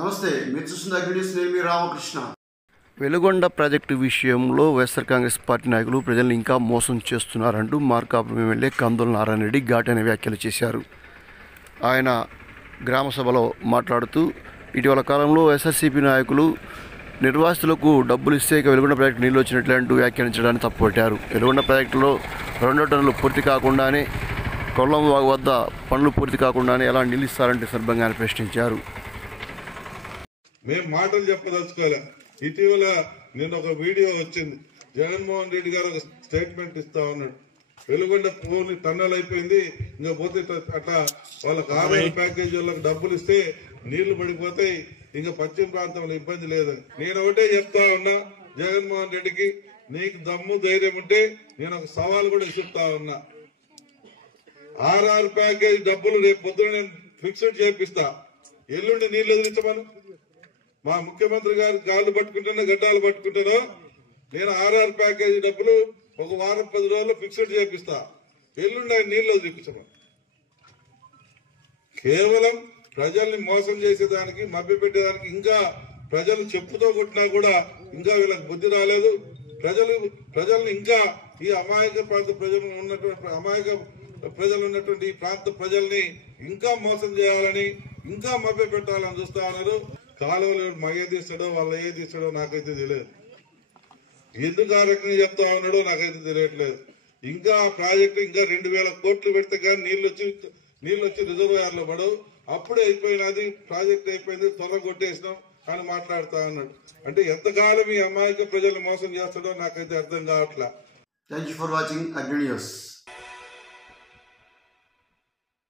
నమస్తే, మీరు చూస్తున్న అగ్నిస్ నేను రామకృష్ణ. వెలుగొండ ప్రాజెక్టు విషయంలో వైఎస్ఆర్ కాంగ్రెస్ పార్టీ నాయకులు ప్రజలను ఇంకా మోసం చేస్తున్నారంటూ మార్కాపురం ఎమ్మెల్యే కందుల నారాయణ రెడ్డి ఘాటైన వ్యాఖ్యలు చేశారు. ఆయన గ్రామ సభలో మాట్లాడుతూ ఇటీవల కాలంలో వైఎస్ఆర్సీపీ నాయకులు నిర్వాసితులకు డబ్బులు ఇస్తే ఇక వెలుగొండ ప్రాజెక్టు నీళ్ళు వచ్చినట్లే అంటూ వ్యాఖ్యానించడాన్ని తప్పుపట్టారు. వెలుగొండ ప్రాజెక్టులో 2 టన్నులు పూర్తి కాకుండానే కొల్లం వద్ద పనులు పూర్తి కాకుండానే ఎలా నీళ్ళు ఇస్తారంటే సందర్భంగా ఆయన ప్రశ్నించారు. మేము మాటలు చెప్పదలుచుకోలే. ఇటీవల నేను ఒక వీడియో వచ్చింది, జగన్మోహన్ రెడ్డి గారు ఒక స్టేట్మెంట్ ఇస్తా ఉన్నాడు. వెలుగొండ పూర్తి టన్నల్ అయిపోయింది, ఇంకా పోతే అట్లా వాళ్ళకి 6 ప్యాకేజీ వాళ్ళకి డబ్బులు ఇస్తే నీళ్లు పడిపోతాయి, ఇంకా పశ్చిమ ప్రాంతంలో ఇబ్బంది లేదని. నేను ఒకటే చెప్తా ఉన్నా జగన్మోహన్ రెడ్డికి, నీకు దమ్ము ధైర్యం ఉంటే నేను ఒక సవాల్ కూడా ఇసుకుతా ఉన్నా. 6 ప్యాకేజీ డబ్బులు రేపు పొద్దున నేను ఫిక్స్డ్ చేపిస్తా, ఎల్లుండి నీళ్లు వదిలించమను. మా ముఖ్యమంత్రి గారు కాళ్ళు పట్టుకుంటున్నా గడ్డాలు పట్టుకుంటానో నేను 6 ప్యాకేజీ డబ్బులు ఒక వారం 10 రోజుల్లో ఫిక్స్డ్ చేపిస్తా, ఎల్లుండి ఆయన నీళ్లు వదిలించమను. కేవలం ప్రజల్ని మోసం చేసేదానికి, మభ్యపెట్టేదానికి, ఇంకా ప్రజలు చెప్పుతో కొట్టినా కూడా ఇంకా వీళ్ళకి బుద్ధి రాలేదు. ప్రజల్ని ఇంకా ఈ అమాయక ప్రాంత ప్రజలు ఉన్నటువంటి ఈ ప్రాంత ప్రజల్ని ఇంకా మోసం చేయాలని, ఇంకా మభ్య పెట్టాలని చూస్తా ఉన్నారు. కాలువలు ఏది ఇస్తాడో వాళ్ళు ఏది ఇస్తాడో నాకైతే తెలియదు, ఎందుకు ఆ రకంగా చెప్తా ఉన్నాడో నాకైతే తెలియట్లేదు. ఇంకా ప్రాజెక్టు ఇంకా 2000 కోట్లు పెడితే కానీ నీళ్లు వచ్చి రిజర్వాయర్లో పడవు. అప్పుడే అయిపోయినది, ప్రాజెక్ట్ అయిపోయింది, త్వరగా కొట్టేసినాం అని మాట్లాడుతా ఉన్నాడు. అంటే ఎంతకాలం ఈ అమాయక ప్రజల్ని మోసం చేస్తాడో నాకైతే అర్థం కావట్లా. థ్యాంక్ యూ ఫర్ వాచింగ్ అగ్ని న్యూస్.